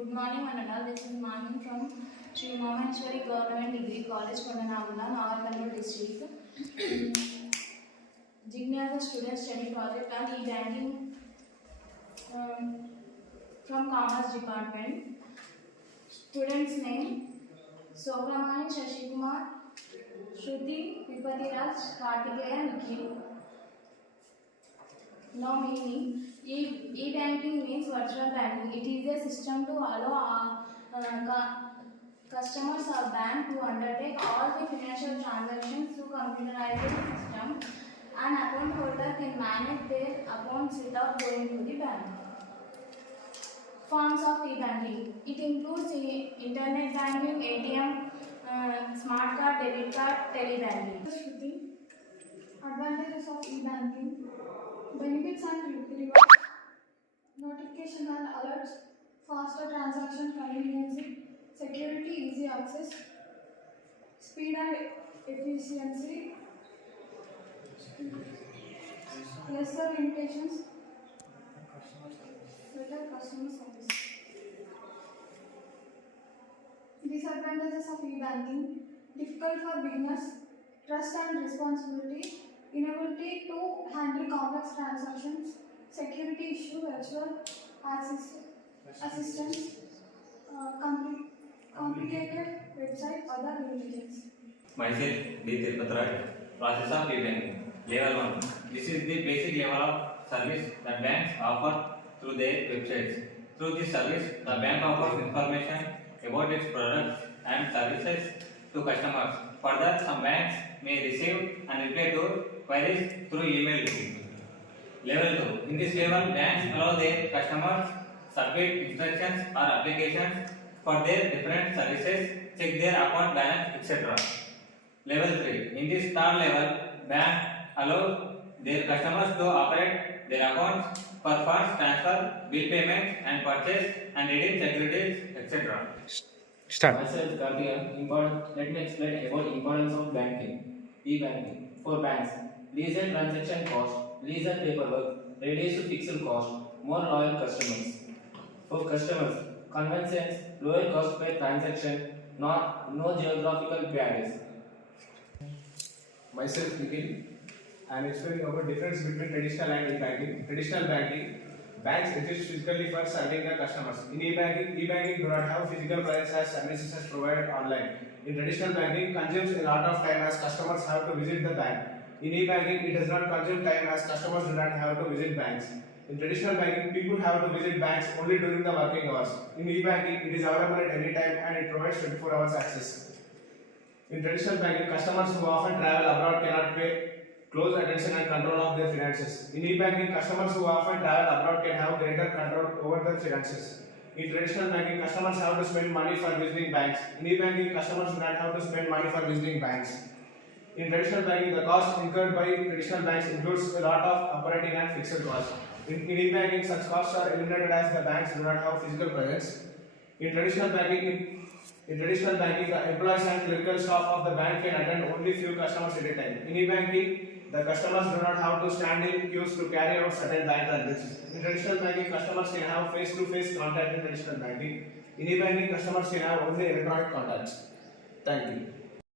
Good morning, Manada. This is Mani from Sri Mameshwari Government Degree College, Kondanavula, Nagarkannur district. Jignasa Student Study Project on e-banking from Commerce Department. Students' name: Sogramani Shashikumar, Shruti Vipatiraj, Kartikeya Nikhil. Now meaning, e-banking means virtual banking. It is a system to allow customers of bank to undertake all the financial transactions through computerized system. An account holder can manage their accounts without going to the bank. Forms of e-banking. It includes internet banking, ATM, smart card, debit card, telebanking. Advantages of e-banking: benefits and rewards, notification and alerts, faster transaction convenience, security, easy access, speed and efficiency, lesser limitations, better customer service. Disadvantages of e-banking: difficult for beginners, trust and responsibility, inability to handle complex transactions, security issue, virtual assistance, complicated website, other limitations. Myself, D. Tirupati, process of e-banking. Level 1. This is the basic level of service that banks offer through their websites. Through this service, the bank offers information about its products and services to customers. Further, some banks may receive and reply to queries through email. Level 2. In this level, banks allow their customers submit instructions or applications for their different services, check their account balance, etc. Level 3. In this third level, bank allows their customers to operate their accounts for funds transfer, bill payments and purchase and redeem securities, etc. Start. Myself, Karthika. Let me explain about importance of banking. E-banking for banks: lease and transaction cost, lease and paperwork, reduced fixed cost, more loyal customers. For customers, convenience, lower cost per transaction, no geographical barriers. Myself, Nikhil. I am explaining about difference between traditional and e-banking. Traditional banking, banks exist physically for serving their customers. In e-banking do not have physical presence as services as provided online. In traditional banking, consumes a lot of time as customers have to visit the bank. In e-banking, it does not consume time as customers do not have to visit banks. In traditional banking, people have to visit banks only during the working hours. In e-banking, it is available at any time and it provides 24 hours access. In traditional banking, customers who often travel abroad cannot pay close attention and control of their finances. In e-banking, customers who often travel abroad can have greater control over their finances. In traditional banking, customers have to spend money for visiting banks. In e-banking, customers do not have to spend money for visiting banks. In traditional banking, the cost incurred by traditional banks includes a lot of operating and fixed costs. In e-banking, such costs are eliminated as the banks do not have physical presence. In traditional banking, the employees and clerical staff of the bank can attend only few customers at a time. In e-banking, the customers do not have to stand in queues to carry out certain bank transactions. In traditional banking, customers can have face-to-face contact in traditional banking. In e-banking, customers can have only electronic contacts. Thank you.